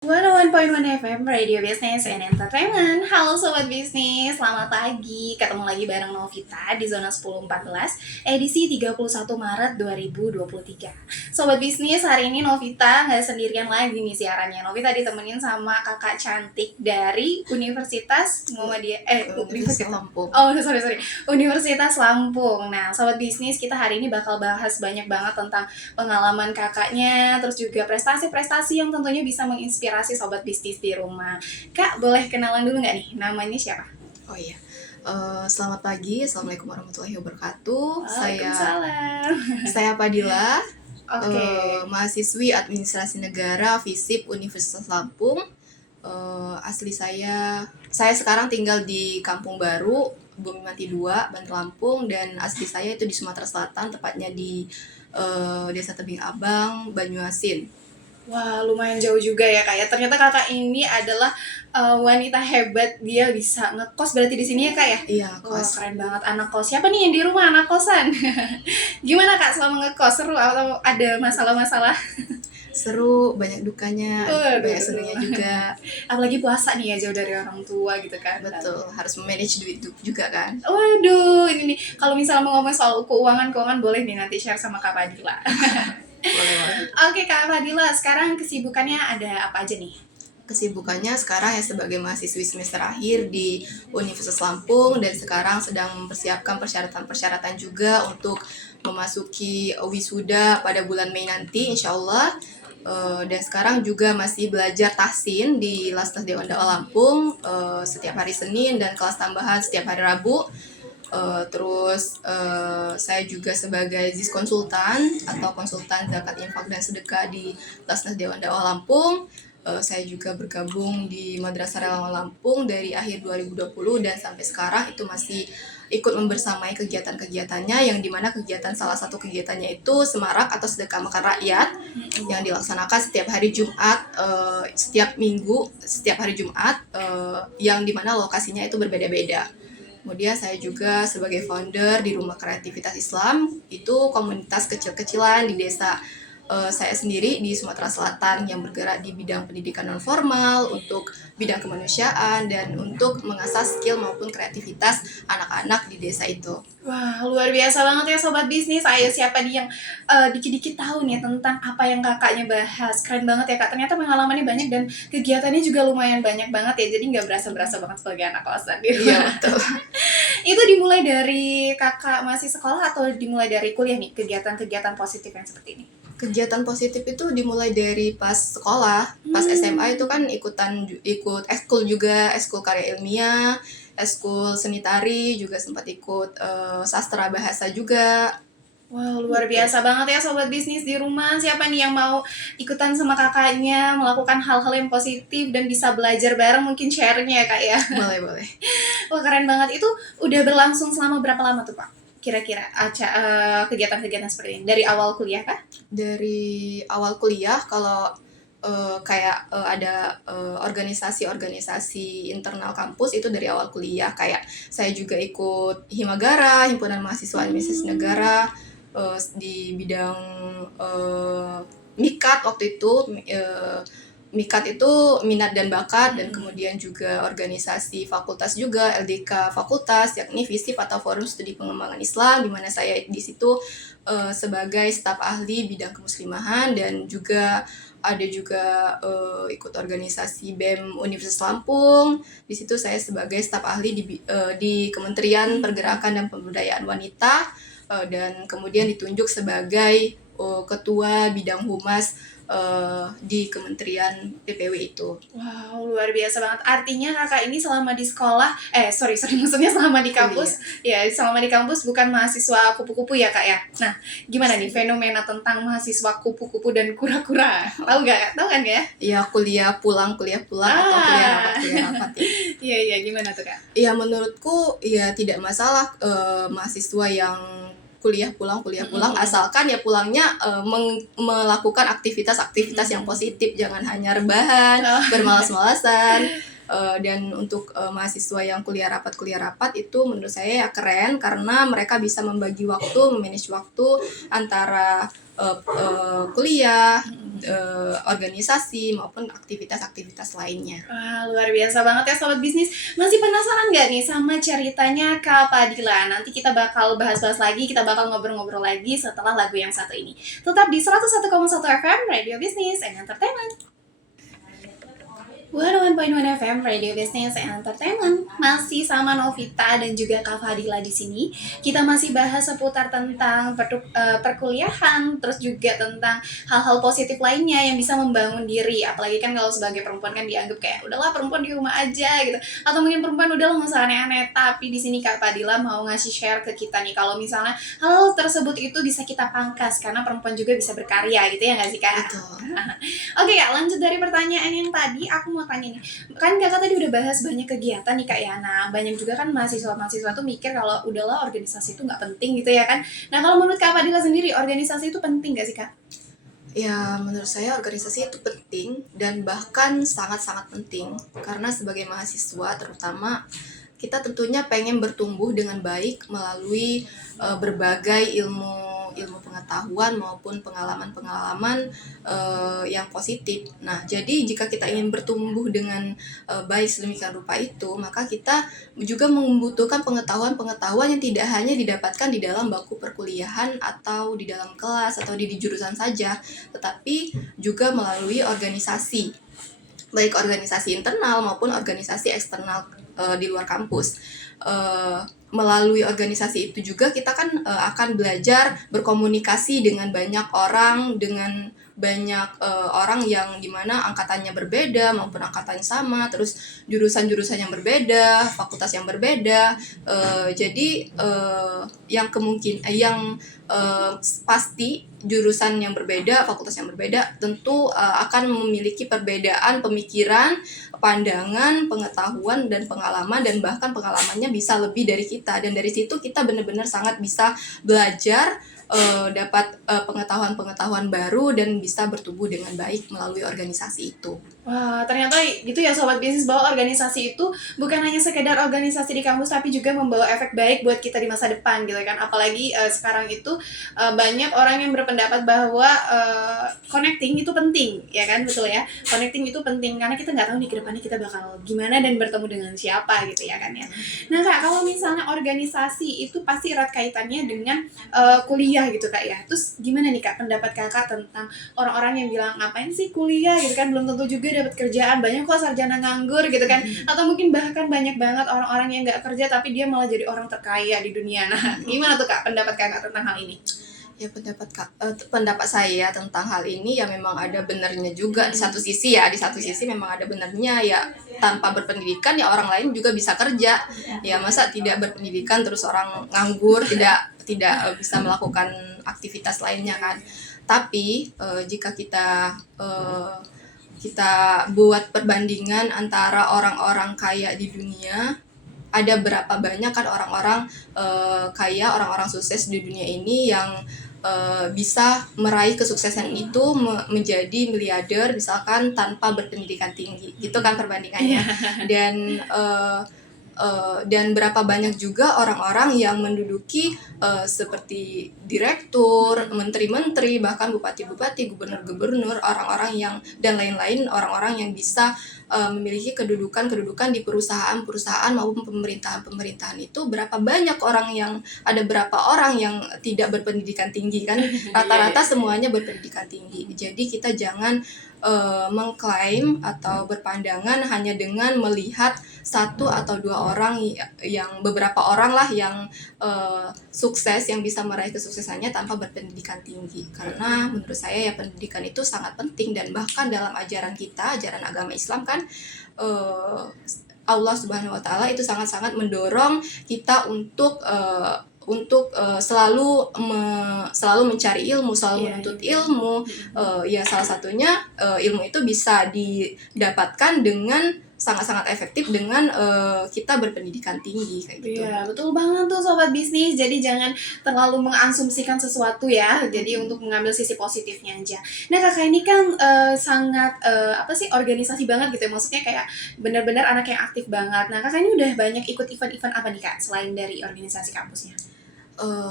101.1 FM Radio Business and Entertainment. Halo Sobat Bisnis, selamat pagi. Ketemu lagi bareng Novita di Zona 1014 edisi 31 Maret 2023. Sobat Bisnis, hari ini Novita nggak sendirian lagi nih siarannya. Novita ditemenin sama kakak cantik dari Universitas Muhammadiyah Universitas Lampung. Sorry. Universitas Lampung. Nah, Sobat Bisnis, kita hari ini bakal bahas banyak banget tentang pengalaman kakaknya, terus juga prestasi-prestasi yang tentunya bisa menginspirasi sobat bisnis di rumah. Kak, boleh kenalan dulu nggak nih? Namanya siapa? Oh iya, selamat pagi, assalamualaikum warahmatullahi wabarakatuh. Waalaikumsalam. Saya Padilla, Oke. mahasiswi Administrasi Negara FISIP Universitas Lampung. Asli saya sekarang tinggal di Kampung Baru, Bumi Mati 2, Bantar Lampung, dan asli saya itu di Sumatera Selatan, tepatnya di Desa Tebing Abang, Banyuasin. Wah, lumayan jauh juga ya Kak ya. Ternyata Kakak ini adalah wanita hebat. Dia bisa ngekos berarti di sini ya Kak ya? Iya, Wah, kos. keren banget. Anak kos. Siapa nih yang di rumah anak kosan? Gimana Kak selama ngekos? Seru atau ada masalah-masalah? Seru, banyak dukanya, Waduh. banyak senangnya juga. Apalagi puasa nih ya, jauh dari orang tua gitu kan. Betul, harus memanage duit juga kan. Waduh, ini nih kalau misalnya mau ngomong soal keuangan boleh nih nanti share sama Kak Fadila. Boleh. Oke Kak Fadila, sekarang kesibukannya ada apa aja nih? Kesibukannya sekarang ya sebagai mahasiswi semester akhir di Universitas Lampung, dan sekarang sedang mempersiapkan persyaratan-persyaratan juga untuk memasuki wisuda pada bulan Mei nanti insya Allah. Dan sekarang juga masih belajar tahsin di Lastas Dewan Dakwah Lampung setiap hari Senin, dan kelas tambahan setiap hari Rabu. Saya juga sebagai ZIS konsultan atau konsultan zakat infak dan sedekah di Lasnas Dewan Dakwah Lampung. Saya juga bergabung di Madrasah Relawan Lampung dari akhir 2020, dan sampai sekarang itu masih ikut membersamai kegiatan-kegiatannya, yang dimana salah satu kegiatannya itu semarak atau sedekah makan rakyat yang dilaksanakan setiap hari Jumat, setiap minggu, setiap hari Jumat, yang dimana lokasinya itu berbeda-beda. Kemudian saya juga sebagai founder di Rumah Kreativitas Islam, itu komunitas kecil-kecilan di desa saya sendiri di Sumatera Selatan yang bergerak di bidang pendidikan non formal, untuk bidang kemanusiaan, dan untuk mengasah skill maupun kreativitas anak-anak di desa itu. Wah, luar biasa banget ya Sobat Bisnis. Ayo siapa nih yang dikit-dikit tahu nih tentang apa yang kakaknya bahas. Keren banget ya Kak, ternyata pengalamannya banyak dan kegiatannya juga lumayan banyak banget ya. Jadi nggak berasa-berasa banget sebagai anak kosan di rumah. Iya, betul. Itu dimulai dari kakak masih sekolah atau dimulai dari kuliah nih, kegiatan-kegiatan positif yang seperti ini? Kegiatan positif itu dimulai dari pas sekolah, pas SMA itu kan ikut ekskul juga, ekskul karya ilmiah, ekskul seni tari, juga sempat ikut sastra bahasa juga. Wow, luar biasa banget ya Sobat Bisnis di rumah. Siapa nih yang mau ikutan sama kakaknya, melakukan hal-hal yang positif dan bisa belajar bareng, mungkin share-nya ya Kak ya? Boleh. Wah, keren banget. Itu udah berlangsung selama berapa lama tuh Pak? Kira-kira kegiatan-kegiatan seperti ini? Dari awal kuliah kah? Dari awal kuliah, kalau ada organisasi-organisasi internal kampus itu dari awal kuliah. Kayak saya juga ikut Himagara, Himpunan Mahasiswa Administrasi Negara, di bidang MIKAT waktu itu. MIKAT itu minat dan bakat, dan kemudian juga organisasi fakultas juga, LDK fakultas, yakni FISIP atau Forum Studi Pengembangan Islam, di mana saya di situ sebagai staf ahli bidang kemuslimahan, dan juga ada juga ikut organisasi BEM Universitas Lampung. Di situ saya sebagai staf ahli di Kementerian Pergerakan dan Pemberdayaan Wanita, dan kemudian ditunjuk sebagai ketua bidang humas di Kementerian PPW itu. Wow, luar biasa banget. Artinya kakak ini selama di sekolah, maksudnya selama di kampus, ya selama di kampus bukan mahasiswa kupu-kupu ya kak ya. Nah, gimana nih fenomena tentang mahasiswa kupu-kupu dan kura-kura? Tahu kan ya? Iya, kuliah pulang atau kuliah rapat ya. Iya, gimana tuh kak? Iya, menurutku ya tidak masalah mahasiswa yang kuliah pulang, asalkan ya pulangnya melakukan aktivitas yang positif, jangan hanya rebahan, bermalas-malasan. Dan untuk mahasiswa yang kuliah rapat itu menurut saya ya keren, karena mereka bisa membagi waktu, memanage waktu antara kuliah, organisasi maupun aktivitas-aktivitas lainnya. Wah, luar biasa banget ya Sobat Bisnis. Masih penasaran nggak nih sama ceritanya Kak Padila? Nanti kita bakal bahas-bahas lagi, kita bakal ngobrol-ngobrol lagi setelah lagu yang satu ini. Tetap di 101,1 FM, Radio Business and Entertainment. 101.1 FM Radio Business and Entertainment, masih sama Novita dan juga Kak Fadila di sini. Kita masih bahas seputar tentang perkuliahan, terus juga tentang hal-hal positif lainnya yang bisa membangun diri. Apalagi kan kalau sebagai perempuan kan dianggap kayak udahlah perempuan di rumah aja gitu. Atau mungkin perempuan udahlah nggak usah aneh-aneh. Tapi di sini Kak Fadila mau ngasih share ke kita nih kalau misalnya hal tersebut itu bisa kita pangkas karena perempuan juga bisa berkarya gitu ya nggak sih Kak? Betul. Oke Kak, lanjut dari pertanyaan yang tadi, aku mau tanya nih, kan kakak tadi udah bahas banyak kegiatan nih Kak ya. Nah, banyak juga kan mahasiswa-mahasiswa tuh mikir kalau udahlah organisasi itu nggak penting gitu ya kan. Nah, kalau menurut Kak Fadila sendiri, organisasi itu penting nggak sih Kak? Ya, menurut saya organisasi itu penting dan bahkan sangat-sangat penting, karena sebagai mahasiswa terutama kita tentunya pengen bertumbuh dengan baik melalui berbagai ilmu pengetahuan maupun pengalaman-pengalaman yang positif. Nah, jadi jika kita ingin bertumbuh dengan baik sedemikian rupa itu, maka kita juga membutuhkan pengetahuan-pengetahuan yang tidak hanya didapatkan di dalam bangku perkuliahan atau di dalam kelas atau di jurusan saja, tetapi juga melalui organisasi, baik organisasi internal maupun organisasi eksternal di luar kampus. Melalui organisasi itu juga kita kan akan belajar berkomunikasi dengan banyak orang, dengan banyak orang yang dimana angkatannya berbeda maupun angkatannya sama, terus jurusan-jurusan yang berbeda, fakultas yang berbeda. Jadi pasti jurusan yang berbeda, fakultas yang berbeda tentu akan memiliki perbedaan pemikiran, pandangan, pengetahuan, dan pengalaman, dan bahkan pengalamannya bisa lebih dari kita. Dan dari situ kita benar-benar sangat bisa belajar, dapat pengetahuan-pengetahuan baru, dan bisa bertumbuh dengan baik melalui organisasi itu. Wah, ternyata gitu ya Sobat Bisnis, bahwa organisasi itu bukan hanya sekedar organisasi di kampus tapi juga membawa efek baik buat kita di masa depan gitu kan. Apalagi sekarang itu banyak orang yang berpendapat bahwa connecting itu penting, ya kan, betul ya. Connecting itu penting karena kita nggak tahu nih ke depannya kita bakal gimana dan bertemu dengan siapa gitu ya kan ya. Nah Kak, kalau misalnya organisasi itu pasti erat kaitannya dengan kuliah gitu Kak ya. Terus gimana nih Kak pendapat Kakak tentang orang-orang yang bilang ngapain sih kuliah gitu kan, belum tentu juga dapat kerjaan, banyak kok sarjana nganggur gitu kan, atau mungkin bahkan banyak banget orang-orang yang nggak kerja tapi dia malah jadi orang terkaya di dunia. Nah, gimana tuh Kak pendapat Kakak tentang hal ini? Ya, pendapat saya tentang hal ini ya memang ada benarnya juga di satu sisi ya, sisi memang ada benarnya ya, tanpa berpendidikan ya orang lain juga bisa kerja. Ya masa tidak berpendidikan terus orang nganggur, tidak bisa melakukan aktivitas lainnya kan. Tapi jika kita buat perbandingan antara orang-orang kaya di dunia, ada berapa banyak kan orang-orang kaya, orang-orang sukses di dunia ini yang bisa meraih kesuksesan itu menjadi miliarder misalkan tanpa berpendidikan tinggi, gitu kan perbandingannya. Dan berapa banyak juga orang-orang yang menduduki seperti direktur, menteri-menteri, bahkan bupati-bupati, gubernur-gubernur, orang-orang yang dan lain-lain, orang-orang yang bisa memiliki kedudukan di perusahaan-perusahaan maupun pemerintahan itu. Berapa banyak ada berapa orang yang tidak berpendidikan tinggi kan, rata-rata semuanya berpendidikan tinggi. Jadi kita jangan mengklaim atau berpandangan hanya dengan melihat satu atau dua orang, yang beberapa orang lah yang sukses, yang bisa meraih kesuksesannya tanpa berpendidikan tinggi. Karena menurut saya ya pendidikan itu sangat penting, dan bahkan dalam ajaran kita, ajaran agama Islam kan, Allah Subhanahu wa Ta'ala itu sangat-sangat mendorong kita untuk selalu mencari ilmu, selalu menuntut ilmu. Ya salah satunya ilmu itu bisa didapatkan dengan sangat-sangat efektif dengan kita berpendidikan tinggi kayak gitu. Iya, betul banget tuh sobat bisnis. Jadi jangan terlalu mengasumsikan sesuatu ya. Jadi untuk mengambil sisi positifnya aja. Nah, Kakak ini kan sangat apa sih organisasi banget gitu ya. Maksudnya kayak benar-benar anak yang aktif banget. Nah, Kakak ini udah banyak ikut event-event apa nih Kak selain dari organisasi kampusnya?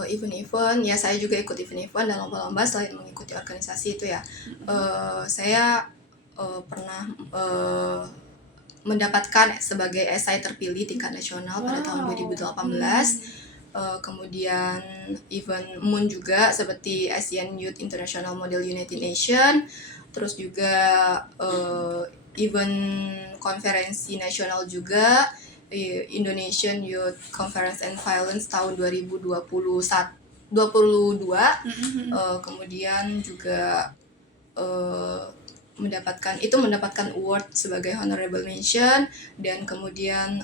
Event-event ya, saya juga ikut event-event dan lomba-lomba selain mengikuti organisasi itu ya. Saya pernah mendapatkan sebagai esai terpilih tingkat nasional pada tahun 2018. Kemudian event MUN juga seperti Asian Youth International Model United Nation, terus juga event konferensi nasional juga, Indonesian Youth Conference and Violence tahun 2022. Kemudian juga mendapatkan award sebagai honorable mention, dan kemudian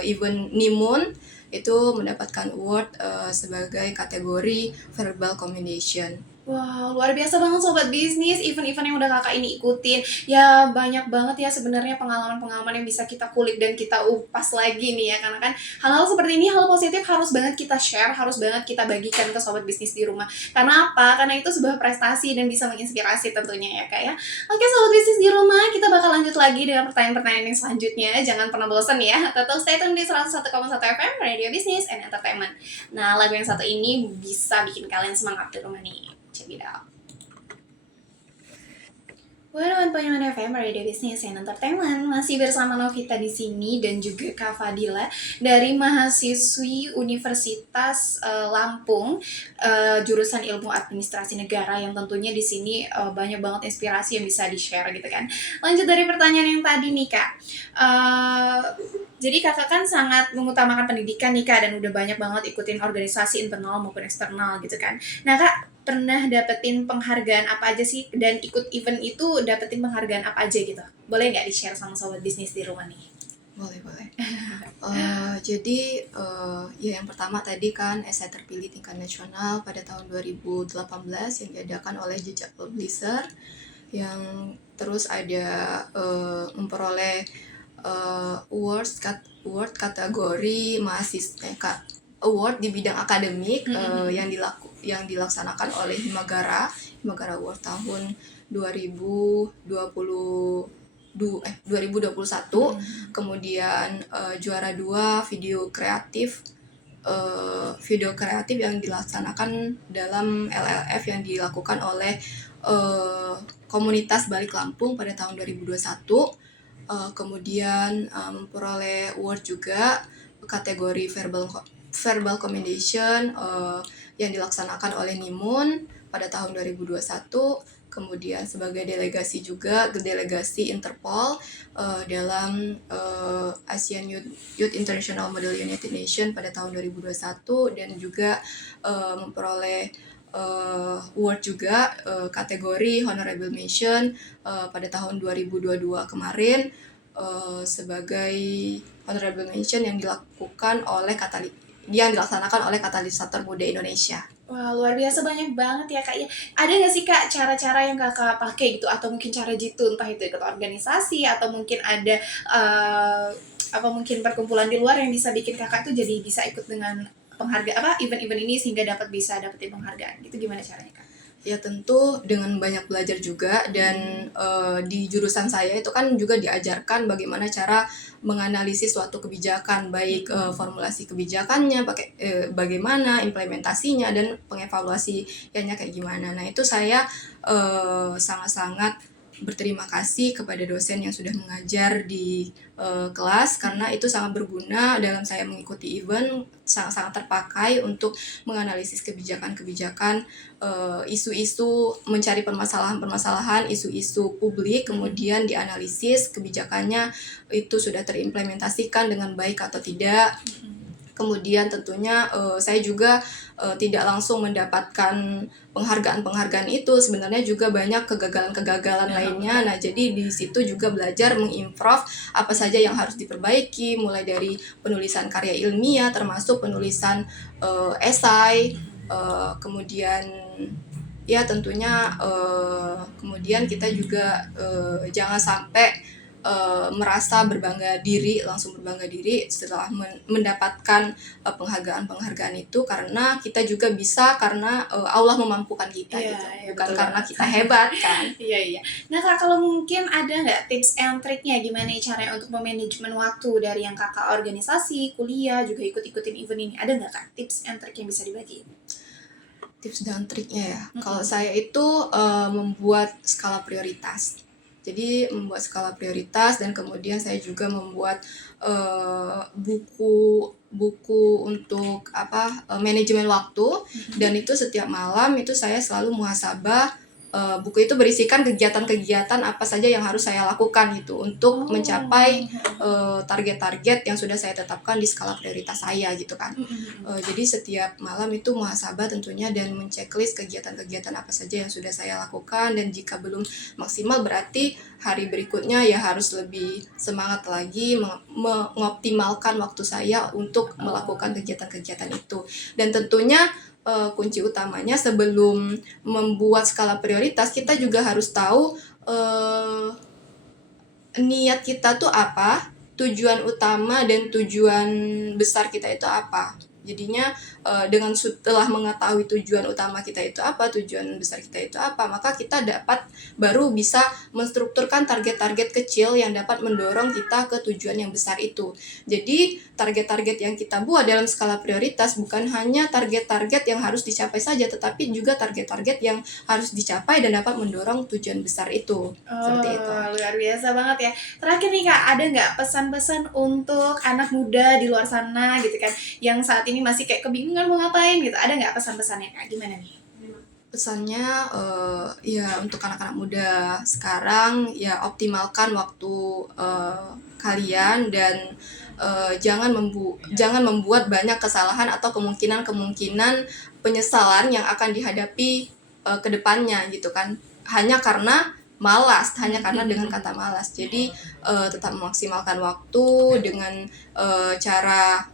event Nimun itu mendapatkan award sebagai kategori verbal communication. Wow, luar biasa banget sobat bisnis, event-event yang udah kakak ini ikutin. Ya banyak banget ya sebenarnya pengalaman-pengalaman yang bisa kita kulik dan kita upas lagi nih ya. Karena kan hal-hal seperti ini, hal positif harus banget kita share, harus banget kita bagikan ke sobat bisnis di rumah. Karena apa? Karena itu sebuah prestasi dan bisa menginspirasi tentunya ya kak ya. Oke sobat bisnis di rumah, kita bakal lanjut lagi dengan pertanyaan-pertanyaan yang selanjutnya. Jangan pernah bosan ya. Tetap stay tune di 101,1 FM Radio Business and Entertainment. Nah lagu yang satu ini bisa bikin kalian semangat di rumah nih. Check it out. 101.1 FM Radio Business and Entertainment, masih bersama Novita di sini dan juga Kak Fadila dari mahasiswi Universitas Lampung, jurusan Ilmu Administrasi Negara, yang tentunya di sini banyak banget inspirasi yang bisa di-share gitu kan. Lanjut dari pertanyaan yang tadi nih Kak. Jadi kakak kan sangat mengutamakan pendidikan nih Kak, dan udah banyak banget ikutin organisasi internal maupun eksternal gitu kan. Nah Kak, pernah dapetin penghargaan apa aja sih, dan ikut event itu dapetin penghargaan apa aja gitu? Boleh nggak di-share sama sobat bisnis di rumah nih? Boleh. Jadi ya yang pertama tadi kan esai terpilih tingkat nasional pada tahun 2018 yang diadakan oleh Jejak Publisher, yang terus ada memperoleh award kategori mahasiswa award di bidang akademik yang dilaksanakan oleh Himagara Award tahun 2021. Kemudian juara 2 video kreatif yang dilaksanakan dalam LLF yang dilakukan oleh komunitas Balik Lampung pada tahun 2021. Kemudian memperoleh award juga kategori verbal communication yang dilaksanakan oleh Nimun pada tahun 2021. Kemudian sebagai delegasi juga, delegasi Interpol dalam Asian Youth International Model United Nation pada tahun 2021, dan juga memperoleh award juga kategori honorable mention pada tahun 2022 kemarin sebagai honorable mention yang dilaksanakan oleh Katalisator Muda Indonesia. Wah, luar biasa, banyak banget ya Kak ya. Ada nggak sih Kak cara-cara yang Kakak pakai gitu, atau mungkin cara jitu, entah itu ikut organisasi atau mungkin ada mungkin perkumpulan di luar yang bisa bikin Kakak tuh jadi bisa ikut dengan penghargaan event-event ini sehingga bisa dapetin penghargaan gitu, gimana caranya Kak? Ya tentu dengan banyak belajar juga, dan di jurusan saya itu kan juga diajarkan bagaimana cara menganalisis suatu kebijakan, baik formulasi kebijakannya, bagaimana implementasinya, dan pengevaluasiannya kayak gimana. Nah itu saya sangat-sangat berterima kasih kepada dosen yang sudah mengajar di kelas, karena itu sangat berguna dalam saya mengikuti event, sangat-sangat terpakai untuk menganalisis kebijakan-kebijakan, isu-isu, mencari permasalahan-permasalahan, isu-isu publik, kemudian dianalisis kebijakannya itu sudah terimplementasikan dengan baik atau tidak. Kemudian tentunya saya juga tidak langsung mendapatkan penghargaan itu, sebenarnya juga banyak kegagalan-kegagalan lainnya. Nah, jadi di situ juga belajar mengimprove apa saja yang harus diperbaiki, mulai dari penulisan karya ilmiah, termasuk penulisan esai, kemudian ya tentunya kemudian kita juga jangan sampai merasa langsung berbangga diri setelah mendapatkan penghargaan itu, karena kita juga bisa karena Allah memampukan kita Iya, gitu, iya, bukan betul karena banget. kita hebat kan. Iya, iya. Nah, Kak, kalau mungkin ada nggak tips and triknya gimana caranya untuk memanajemen waktu dari yang Kakak organisasi, kuliah, juga ikut-ikutin event ini? Ada nggak, Kak, tips and trik yang bisa dibagiin? Tips dan triknya ya, kalau Mm-mm. saya itu membuat skala prioritas. Jadi membuat skala prioritas, dan kemudian saya juga membuat buku untuk manajemen waktu. Dan itu setiap malam itu saya selalu muhasabah. Buku itu berisikan kegiatan-kegiatan apa saja yang harus saya lakukan gitu untuk mencapai target-target yang sudah saya tetapkan di skala prioritas saya gitu kan. Jadi setiap malam itu muhasabah tentunya, dan menceklis kegiatan-kegiatan apa saja yang sudah saya lakukan, dan jika belum maksimal berarti hari berikutnya ya harus lebih semangat lagi mengoptimalkan waktu saya untuk melakukan kegiatan-kegiatan itu. Dan tentunya kunci utamanya sebelum membuat skala prioritas, kita juga harus tahu niat kita tuh apa, tujuan utama dan tujuan besar kita itu apa. Jadinya dengan setelah mengetahui tujuan utama kita itu apa, tujuan besar kita itu apa, maka kita dapat baru bisa menstrukturkan target-target kecil yang dapat mendorong kita ke tujuan yang besar itu. Jadi target-target yang kita buat dalam skala prioritas bukan hanya target-target yang harus dicapai saja, tetapi juga target-target yang harus dicapai dan dapat mendorong tujuan besar itu. Seperti itu. Luar biasa banget ya. Terakhir nih, Kak, ada nggak pesan-pesan untuk anak muda di luar sana gitu kan, yang saat ini masih kayak kebingungan mau ngapain gitu, ada nggak pesan-pesannya, Kak? Gimana nih? Pesannya ya untuk anak-anak muda sekarang ya optimalkan waktu kalian, dan jangan membuat banyak kesalahan atau kemungkinan penyesalan yang akan dihadapi ke depannya gitu kan, hanya karena dengan kata malas. Jadi tetap memaksimalkan waktu dengan cara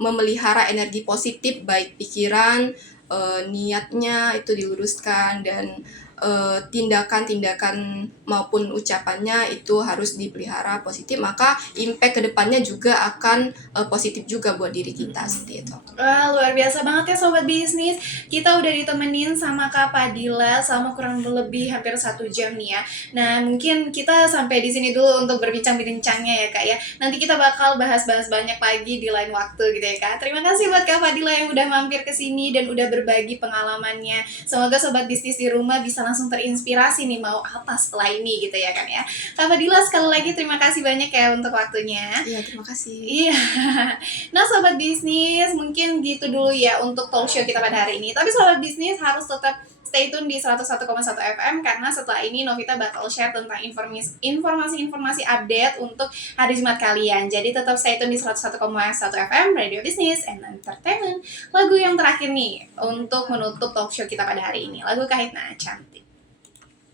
memelihara energi positif, baik pikiran, niatnya itu diluruskan, dan tindakan-tindakan maupun ucapannya itu harus dipelihara positif, maka impact kedepannya juga akan positif juga buat diri kita, seperti itu. Wah, luar biasa banget ya Sobat Bisnis. Kita udah ditemenin sama Kak Fadila selama kurang lebih hampir 1 jam nih ya. Nah, mungkin kita sampai di sini dulu untuk berbincang-bincangnya ya, Kak ya. Nanti kita bakal bahas-bahas banyak lagi di lain waktu gitu ya, Kak. Terima kasih buat Kak Fadila yang udah mampir ke sini dan udah berbagi pengalamannya. Semoga Sobat Bisnis di rumah bisa langsung terinspirasi nih mau apa setelah ini gitu ya kan ya. Kak Fadila, sekali lagi terima kasih banyak ya untuk waktunya. Iya, terima kasih. Iya. Nah, Sobat Bisnis, mungkin gitu dulu ya untuk talk show kita pada hari ini. Tapi Sobat Bisnis harus tetap stay tune di 101,1 FM, karena setelah ini Novita bakal share tentang informasi-informasi update untuk hari Jumat kalian. Jadi tetap stay tune di 101,1 FM, Radio Business and Entertainment. Lagu yang terakhir nih untuk menutup talk show kita pada hari ini, lagu Kahitna Cantik.